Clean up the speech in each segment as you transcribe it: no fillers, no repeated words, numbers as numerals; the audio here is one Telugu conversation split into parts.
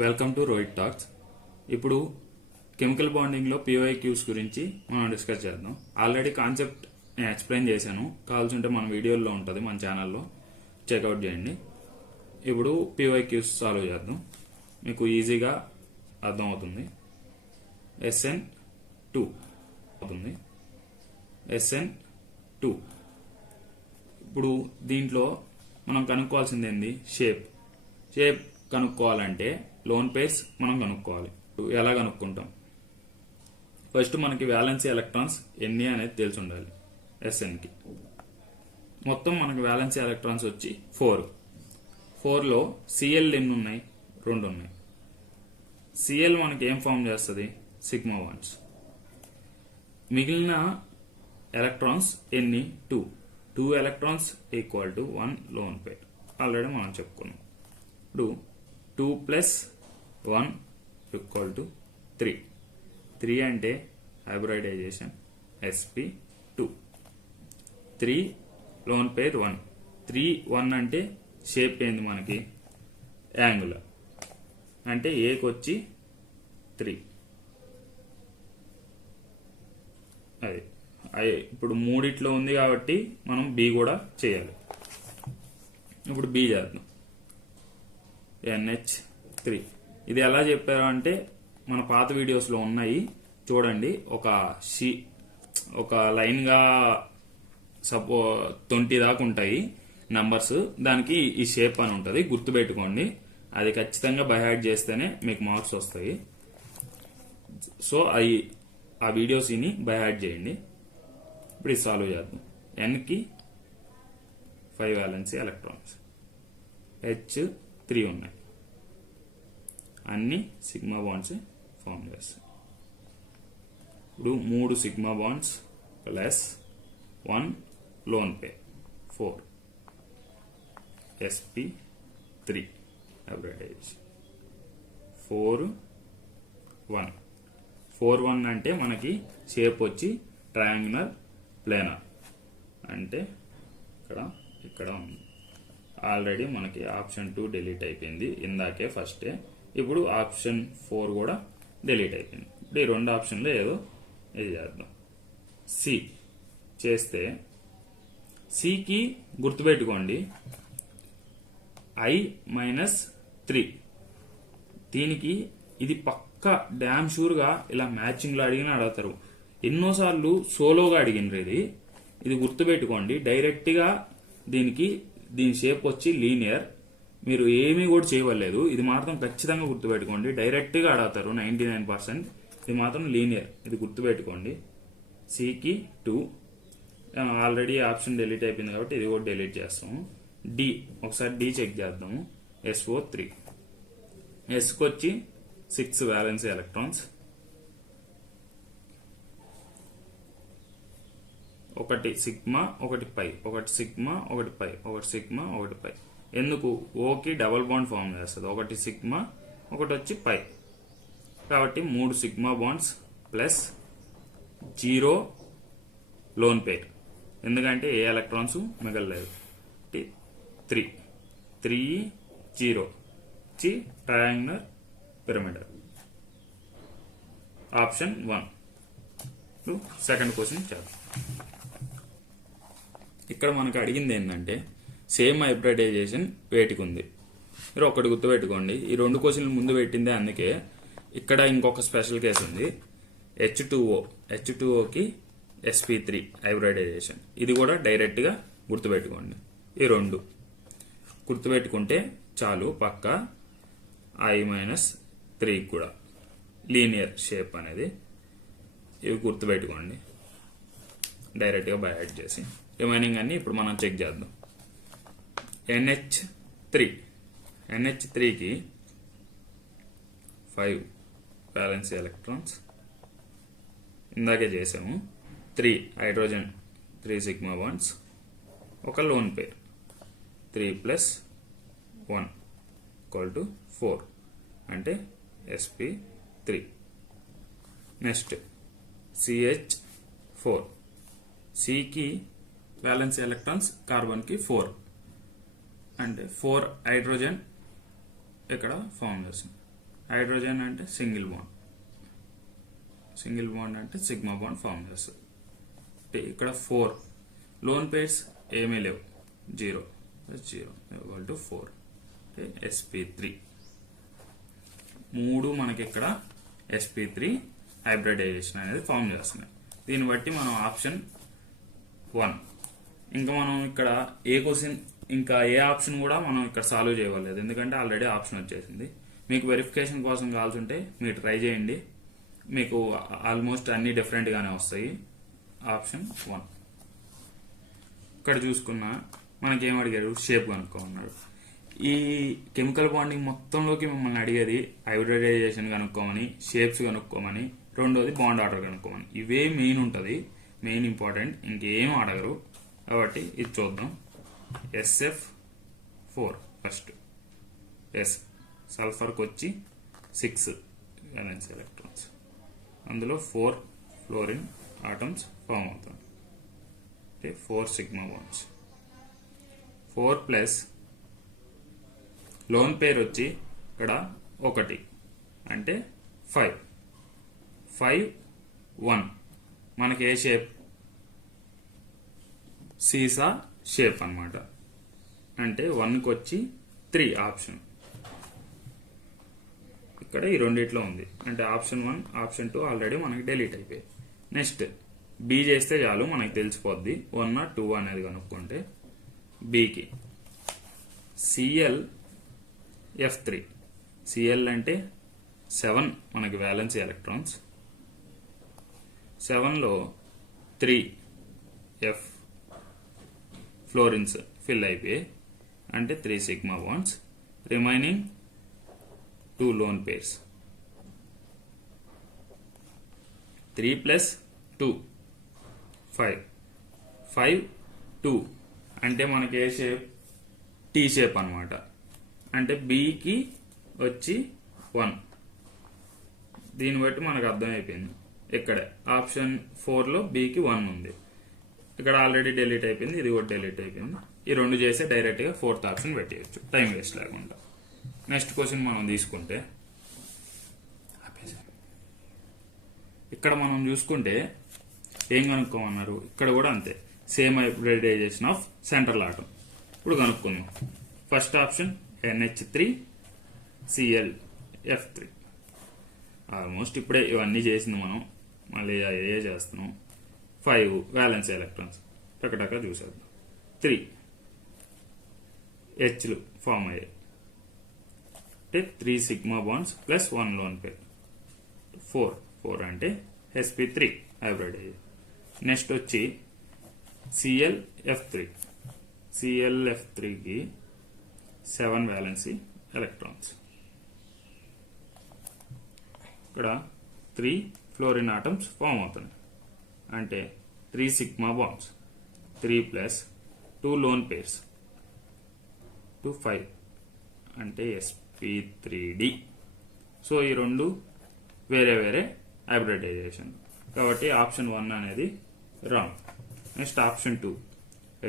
Welcome to Rohit talks. ఇప్పుడు కెమికల్ బాండింగ్ లో POIQs గురించి మనం డిస్కస్ చేద్దాం. ఆల్రెడీ కాన్సెప్ట్ నేను ఎక్స్ప్లెయిన్ చేశాను, కావాల్సింటే మన వీడియోలో ఉంటుంది, మన ఛానల్లో చెక్అవుట్ చేయండి. ఇప్పుడు POIQs సాల్వ్ చేద్దాం, మీకు ఈజీగా అర్థమవుతుంది. SN2 అవుతుంది. SN2 ఇప్పుడు దీంట్లో మనం కనుక్కోవాల్సింది ఏంది? షేప్ కనుక్కోవాలంటే లోన్ పేర్స్ మనం కనుక్కోవాలి. ఎలా కనుక్కుంటాం? ఫస్ట్ మనకి వ్యాలెన్సీ ఎలక్ట్రాన్స్ ఎన్ని అనేది తెలిసి ఉండాలి. SN కి మొత్తం మనకి వ్యాలెన్సీ ఎలక్ట్రాన్స్ వచ్చి 4 లో Cl ఎన్ని ఉన్నాయి? 2 ఉన్నాయి. Cl మనకి ఏం ఫామ్ చేస్తుంది? Sigma bonds. మిగిలిన ఎలక్ట్రాన్స్ ఎన్ని? 2 electrons equal to 1 lone pair. Already మనం చెప్పుకున్నాం. ఇప్పుడు 2 + 1 = 3 అంటే హైబ్రిడైజేషన్ sp2. 3 lone pair 1. 1 అంటే షేప్ ఏంది మనకి? యాంగులర్ అంటే ఏకి వచ్చి 3. అది ఇప్పుడు మూడిట్లో ఉంది కాబట్టి మనం బి కూడా చేయాలి. ఇప్పుడు బి చేద్దాం. NH3 ఇది ఎలా చెప్పారు అంటే మన పాత వీడియోస్లో ఉన్నాయి, చూడండి. ఒక లైన్గా 20 దాకా ఉంటాయి నంబర్స్, దానికి ఈ షేప్ అని ఉంటుంది, గుర్తుపెట్టుకోండి. అది ఖచ్చితంగా బై హార్ట్ చేస్తేనే మీకు మార్క్స్ వస్తాయి. సో ఆ వీడియోస్ ని బై హార్ట్ చేయండి. ఇప్పుడు ఇది సాల్వ్ చేద్దాం. Nకి 5 వ్యాలెన్సీ ఎలక్ట్రాన్స్, H3 ఉన్నాయి, అన్ని సిగ్మా బాండ్స్ ఫామ్ చేస్తాయి. ఇప్పుడు 3 sigma bonds plus 1 lone pair 4 sp3 hybridization 4 1 అంటే మనకి షేప్ వచ్చి ట్రయాంగులర్ ప్లేనర్ అంటే ఇక్కడ ఉంది. ఆల్రెడీ మనకి ఆప్షన్ 2 డిలీట్ అయిపోయింది ఇందాకే ఫస్టే. ఇప్పుడు ఆప్షన్ 4 కూడా డిలీట్ అయిపోయింది. ఇప్పుడు ఈ 2 ఆప్షన్లో ఏదో ఇది చేద్దాం. సి చేస్తే సికి గుర్తుపెట్టుకోండి I-3. దీనికి ఇది పక్క డ్యామ్ షూర్గా ఇలా మ్యాచింగ్లో అడిగినా అడుగుతారు. ఎన్నోసార్లు సోలోగా అడిగినరు. ఇది గుర్తుపెట్టుకోండి. డైరెక్ట్గా దీని షేప్ వచ్చి లీనియర్, మీరు ఏమీ కూడా చేయవలేదు. ఇది మాత్రం ఖచ్చితంగా గుర్తుపెట్టుకోండి. డైరెక్ట్గా అడుగుతారు 99%. ఇది మాత్రం లీనియర్, ఇది గుర్తుపెట్టుకోండి. సికి 2 ఆల్రెడీ ఆప్షన్ డిలీట్ అయిపోయింది కాబట్టి ఇది కూడా డిలీట్ చేస్తాము. డి ఒకసారి డి చెక్ చేద్దాము. SO3 ఎస్కి వచ్చి 6 వ్యాలెన్సీ ఎలక్ట్రాన్స్, ఒకటి సిగ్మా ఒకటి పై, ఒకటి సిగ్మా ఒకటి పై, ఒకటి సిగ్మా ఒకటి పై. ఎందుకు? ఓకి డబల్ బాండ్ ఫామ్ చేస్తుంది. ఒకటి సిగ్మా ఒకటి వచ్చి పై, కాబట్టి 3 sigma bonds plus 0 lone pair, ఎందుకంటే ఏ ఎలక్ట్రాన్స్ మిగలలేదు. 3 0 చి triangular pyramidal. Option 1. Second question చేద్దాం. ఇక్కడ మనకు అడిగింది ఏంటంటే సేమ్ హైబ్రిడైజేషన్ వేటికి ఉంది. మీరు ఒకటి గుర్తుపెట్టుకోండి, ఈ 2 క్వశ్చన్లు ముందు పెట్టిందే, అందుకే ఇక్కడ ఇంకొక స్పెషల్ కేసు ఉంది. H2Oకి sp3 హైబ్రిడైజేషన్. ఇది కూడా డైరెక్ట్గా గుర్తుపెట్టుకోండి. ఈ 2 గుర్తుపెట్టుకుంటే చాలు. పక్క I-3 కూడా లీనియర్ షేప్ అనేది, ఇవి గుర్తుపెట్టుకోండి డైరెక్ట్గా బై హార్ట్ చేసి. రిమైనింగ్ అన్ని ఇప్పుడు మనం చెక్ చేద్దాం. NH3కి 5 వ్యాలెన్సీ ఎలక్ట్రాన్స్, ఇందాకే చేసాము. 3 హైడ్రోజన్ 3 సిగ్మా బాండ్స్, ఒక లోన్ పేర్ 3 + 1 = 4 అంటే sp3. నెక్స్ట్ CH4, సికి వ్యాలెన్సీ ఎలక్ట్రాన్స్ కార్బన్కి 4 అంటే 4 హైడ్రోజన్ ఇక్కడ ఫామ్ చేస్తుంది. హైడ్రోజన్ అంటే సింగిల్ బాండ్ అంటే సిగ్మా బాండ్ ఫామ్ చేస్తుంది. ఇక్కడ 4 లోన్ పేర్స్ ఏమీ లేవు, 0 = 4 sp3 3 మనకి ఇక్కడ sp3 హైబ్రిడైజేషన్ అనేది ఫామ్ చేస్తున్నాయి. దీన్ని బట్టి మనం ఆప్షన్ 1 ఇంకా మనం ఇక్కడ ఇంకా ఏ ఆప్షన్ కూడా మనం ఇక్కడ సాల్వ్ చేయలేదు, ఎందుకంటే ఆల్రెడీ ఆప్షన్ వచ్చేసింది. మీకు వెరిఫికేషన్ కోసం కావాల్సి ఉంటే మీరు ట్రై చేయండి, మీకు ఆల్మోస్ట్ అన్ని డిఫరెంట్ గానే వస్తాయి. ఆప్షన్ 1 ఇక్కడ చూసుకున్నా మనకి ఏం అడిగారు, షేప్ కనుక్కోమన్నాడు. ఈ కెమికల్ బాండింగ్ మొత్తంలోకి మిమ్మల్ని అడిగేది హైబ్రిడైజేషన్ కనుక్కోమని, షేప్స్ కనుక్కోమని, రెండోది బాండ్ ఆర్డర్ కనుక్కోమని. ఇవే మెయిన్ ఉంటుంది, మెయిన్ ఇంపార్టెంట్, ఇంకేం అడగరు. కాబట్టి ఇది చూద్దాం. SF4 ఫస్ట్ సల్ఫర్కి వచ్చి 6 వాలెన్స్ ఎలక్ట్రాన్స్, అందులో 4 ఫ్లోరిన్ ఆటమ్స్ ఫామ్ అవుతుంది. 4 sigma bonds, 4 plus loan pair వచ్చి ఇక్కడ 1 అంటే 5 1 మనకి ఏ షేప్, సీసా షేప్ అన్నమాట. అంటే 1కి వచ్చి 3 ఆప్షన్, ఇక్కడ ఈ రెండిట్లో ఉంది. అంటే ఆప్షన్ 1 ఆప్షన్ 2 ఆల్రెడీ మనకి డిలీట్ అయిపోయాయి. నెక్స్ట్ బి చేస్తే చాలు, మనకి తెలిసిపోద్ది 1 or 2 అనేది కనుక్కుంటే. బికి ClF3, Cl అంటే 7 మనకి వ్యాలెన్సీ ఎలక్ట్రాన్స్, 7లో 3 F ఫ్లోరిన్స్ ఫిల్ అయిపోయి అంటే 3 sigma bonds, remaining 2 loan pairs. 3 + 2 5 2 అంటే మనకి ఏ షేప్, టీ షేప్ అన్నమాట. అంటే బికి వచ్చి 1. దీన్ని బట్టి మనకు అర్థమైపోయింది. ఇక్కడే ఆప్షన్ 4లో బికి 1 ఉంది, ఇక్కడ ఆల్రెడీ డిలీట్ అయిపోయింది, ఇది కూడా డిలీట్ అయిపోయింది. ఈ రెండు చేస్తే డైరెక్ట్ గా 4th ఆప్షన్ పెట్టేయచ్చు, టైం వేస్ట్ లేకుండా. నెక్స్ట్ క్వశ్చన్ మనం తీసుకుంటే, ఇక్కడ మనం చూసుకుంటే ఏం కనుక్కోమన్నారు, ఇక్కడ కూడా అంతే, same hybridization of central atom. ఇప్పుడు కనుక్కుందాం. First option NH3 ClF3. Almost ఇప్పుడే ఇవన్నీ చేసింది మనం, మళ్ళీ ఏ చేస్తున్నాం. 5 వ్యాలెన్స్ ఎలక్ట్రాన్స్ టకటక చూసేద్దాం. 3 Hలు ఫామ్ అయ్యాయి, అంటే 3 sigma bonds plus 1 lone pair. 4 అంటే sp3 హైబ్రిడైజేషన్. నెక్స్ట్ వచ్చి ClF3కి 7 వ్యాలెన్సీ ఎలక్ట్రాన్స్, ఇక్కడ 3 ఫ్లోరిన్ ఆటమ్స్ ఫామ్ అవుతున్నాయి. అంటే 3 సిగ్మా బాండ్స్, 3 + 2 లోన్ పేర్స్, 2 5 అంటే sp3d. సో ఈ రెండు వేరే వేరే హైబ్రిడైజేషన్, కాబట్టి ఆప్షన్ 1 అనేది రాంగ్. నెక్స్ట్ ఆప్షన్ 2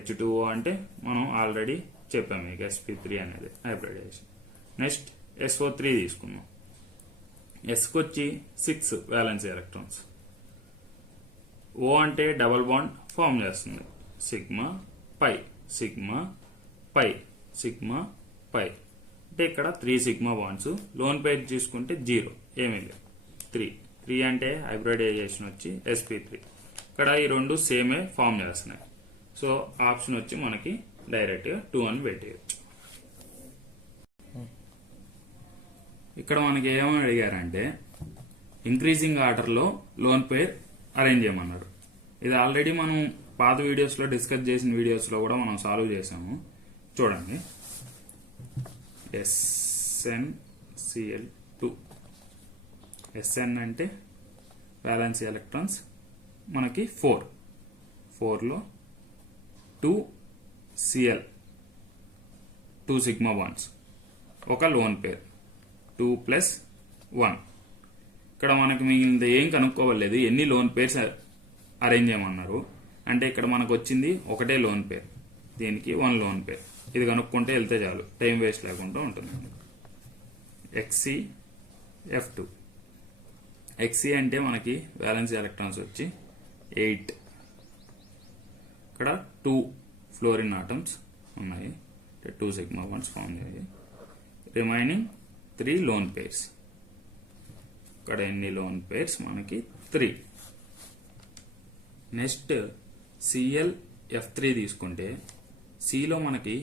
H2O అంటే మనం ఆల్రెడీ చెప్పాము, ఇక sp3 అనేది హైబ్రిడైజేషన్. నెక్స్ట్ SO3 తీసుకున్నాం. Sకి వచ్చి 6 వ్యాలెన్స్ ఎలక్ట్రాన్స్, O అంటే డబల్ బాండ్ ఫామ్ చేస్తుంది, sigma pi sigma pi sigma pi. అంటే ఇక్కడ 3 సిగ్మా బాండ్స్, లోన్ పేర్ చూసుకుంటే 0 ఏమీ లేదు. 3 అంటే హైబ్రిడైజేషన్ వచ్చి sp3. ఇక్కడ ఈ రెండు సేమే ఫామ్ చేస్తున్నాయి. సో ఆప్షన్ వచ్చి మనకి డైరెక్ట్ గా 2 అని పెట్టేయచ్చు. ఇక్కడ మనకి ఏమని అడిగారంటే ఇంక్రీజింగ్ ఆర్డర్ లో లోన్ పేర్ అరేంజ్ చేయమన్నారు. ఇది ఆల్రెడీ మనం పాత వీడియోస్ లో డిస్కస్ చేసిన వీడియోస్ లో కూడా మనం సాల్వ్ చేసాము, చూడండి. SnCl2, Sn అంటే వ్యాలెన్సీ ఎలక్ట్రాన్స్ మనకి 4లో 2 Cl 2 సిగ్మా బాండ్స్, ఒక లోన్ పేర్ 2 + 1. ఇక్కడ మనకి మిగిలింది ఏం కనుక్కోవలేదు, ఎన్ని లోన్ పేర్స్ అరేంజ్ చేయమన్నారు. అంటే ఇక్కడ మనకు వచ్చింది ఒకటే లోన్ పేర్, దీనికి 1 లోన్ పేర్. ఇది కనుక్కుంటే వెళ్తే చాలు, టైం వేస్ట్ లేకుండా ఉంటుంది. XC F2. Xe అంటే మనకి వ్యాలెన్స్ ఎలక్ట్రాన్స్ వచ్చి 8. ఇక్కడ 2 ఫ్లోరిన్ ఆటమ్స్ ఉన్నాయి, 2 సిగ్మా బాండ్స్ ఫామ్ అయ్యాయి. Remaining 3 loan pairs. ఇక్కడ ఎన్ని లోన్ పేర్స్ మనకి 3. నెక్స్ట్ Cl F3 తీసుకుంటే Cలో మనకి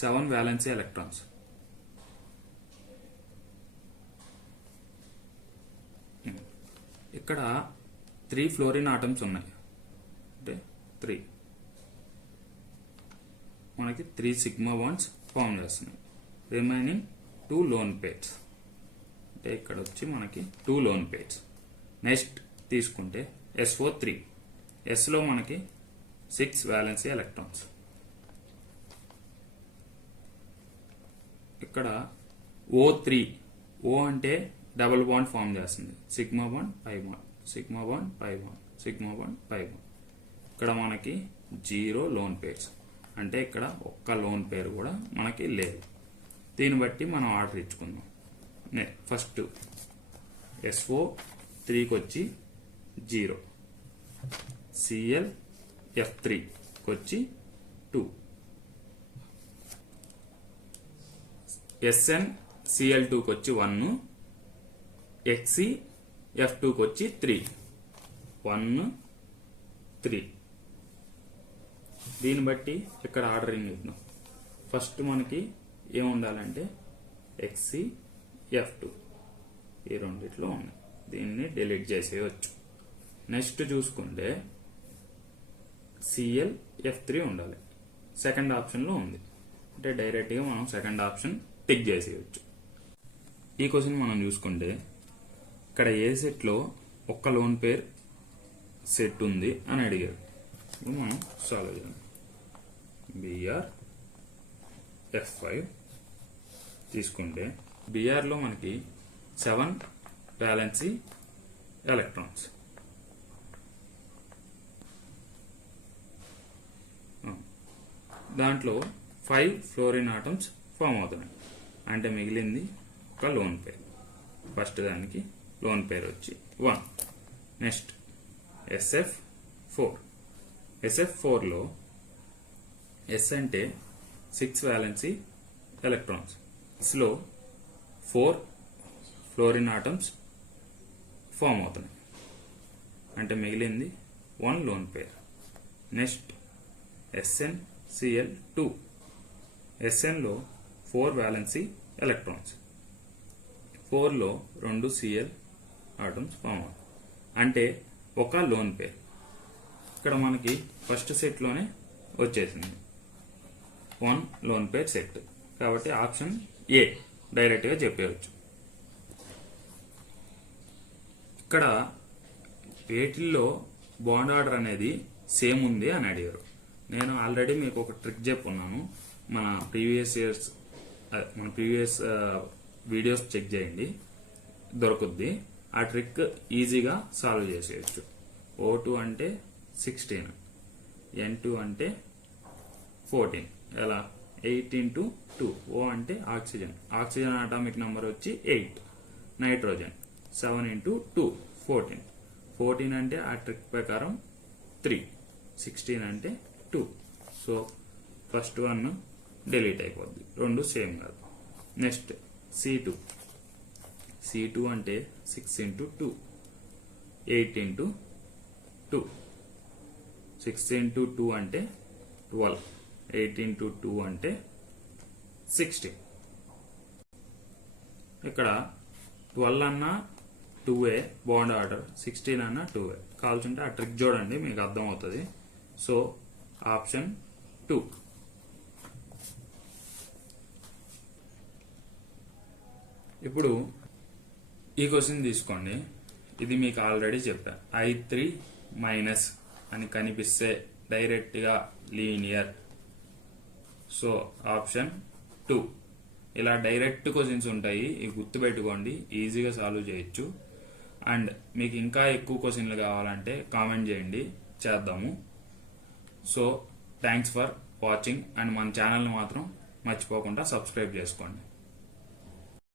7 వ్యాలెన్సీ ఎలక్ట్రాన్స్. ఇక్కడ 3 ఫ్లోరిన్ ఆటమ్స్ ఉన్నాయి, అంటే 3 మనకి 3 సిగ్మా బాండ్స్ ఫామ్ చేస్తున్నాయి. రిమైనింగ్ 2 లోన్ పేర్స్, అంటే ఇక్కడ వచ్చి మనకి 2 లోన్ పేర్స్. నెక్స్ట్ తీసుకుంటే SO3. Sలో మనకి 6 వ్యాలెన్సీ ఎలక్ట్రాన్స్. ఇక్కడ O3. O అంటే డబుల్ బాండ్ ఫామ్ చేస్తుంది, sigma bond pi bond, sigma bond pi bond, sigma bond pi bond. ఇక్కడ మనకి 0 లోన్ పేర్స్, అంటే ఇక్కడ ఒక్క లోన్ పేరు కూడా మనకి లేదు. దీన్ని బట్టి మనం ఆర్డర్ ఇచ్చుకుందాం. ఫస్ట్ SO3కి వచ్చి 0, Cl F3కి వచ్చి 2, Sn Cl2కి వచ్చి 1, Xe F2కి వచ్చి 3, 1 3. దీన్ని బట్టి ఇక్కడ ఆర్డరింగ్ ఇద్దాం. ఫస్ట్ మనకి ఏం ఉండాలంటే Xe F2 ఈ రెండిట్లో ఉన్నాయి, దీన్ని డిలీట్ చేసేయచ్చు. నెక్స్ట్ చూసుకుంటే Cl F3 ఉండాలి, సెకండ్ ఆప్షన్లో ఉంది, అంటే డైరెక్ట్గా మనం సెకండ్ ఆప్షన్ టిక్ చేసేయచ్చు. ఈ క్వశ్చన్ మనం చూసుకుంటే ఇక్కడ ఏ సెట్లో ఒక్క లోన్ పేర్ సెట్ ఉంది అని అడిగారు. ఇప్పుడు మనం సాల్వ్ చేద్దాం. Br F5 తీసుకుంటే Brలో మనకి 7 వ్యాలెన్సీ ఎలక్ట్రాన్స్. దాంట్లో 5 ఫ్లోరిన్ ఆటమ్స్ ఫామ్ అవుతున్నాయి, అంటే మిగిలింది ఒక లోన్ పేర్. ఫస్ట్ దానికి లోన్ పేర్ వచ్చి 1. Next SF4. SF4లో S అంటే 6 వ్యాలెన్సీ ఎలక్ట్రాన్స్. స్లో 4 ఫ్లోరిన్ ఆటమ్స్ ఫామ్ అవుతున్నాయి, అంటే మిగిలింది 1 లోన్ పేర్. Next SnCl2. Snలో 4 వ్యాలెన్సీ ఎలక్ట్రాన్స్, 4లో 2 Cl ఆటమ్స్ ఫామ్ అవుతాయి, అంటే ఒక లోన్ పేర్. ఇక్కడ మనకి ఫస్ట్ సెట్లోనే వచ్చేసింది 1 లోన్ పేర్ సెట్, కాబట్టి ఆప్షన్ ఏ డైరెక్ట్గా చెప్పేయచ్చు. ఇక్కడ వేటిల్లో బాండ్ ఆర్డర్ అనేది సేమ్ ఉంది అని అడిగారు. నేను ఆల్రెడీ మీకు ఒక ట్రిక్ చెప్పున్నాను, మన ప్రీవియస్ వీడియోస్ చెక్ చేయండి, దొరుకుద్ది. ఆ ట్రిక్ ఈజీగా సాల్వ్ చేసేయచ్చు. O2 అంటే 16, N2 అంటే 14. ఎలా? 8 into 2. O అంటే ఆక్సిజన్, ఆక్సిజన్ అటామిక్ నెంబర్ వచ్చి 8. Nitrogen 7 into 2 14. 14 అంటే ఆ ట్రిక్ ప్రకారం 3. 16 అంటే 2. సో ఫస్ట్ 1 డిలీట్ అయిపోద్ది, 2 సేమ్ కాదు. Next C2. C2 అంటే 6 into 2, 8 into 2. 6 into 2 అంటే 12, 8 into 2 అంటే 16. ఇక్కడ 12 అన్నా 2A బాండ్ ఆర్డర్, 16 అన్నా 2A. కావాల్సింటే ఆ ట్రిక్ చూడండి, మీకు అర్థమవుతుంది. So option 2. ఇప్పుడు ఈ క్వశ్చన్ తీసుకోండి, ఇది మీకు ఆల్రెడీ చెప్పా. I3 మైనస్ అని కనిపిస్తే డైరెక్ట్గా లీనియర్. So option 2. ఇలా డైరెక్ట్ క్వశ్చన్స్ ఉంటాయి, ఇవి గుర్తుపెట్టుకోండి, ఈజీగా సాల్వ్ చేయొచ్చు. అండ్ మీకు ఇంకా ఎక్కువ క్వశ్చన్లు కావాలంటే కామెంట్ చేయండి, చేద్దాము. So thanks for watching, and మన ఛానల్ని మాత్రం మర్చిపోకుండా సబ్స్క్రైబ్ చేసుకోండి.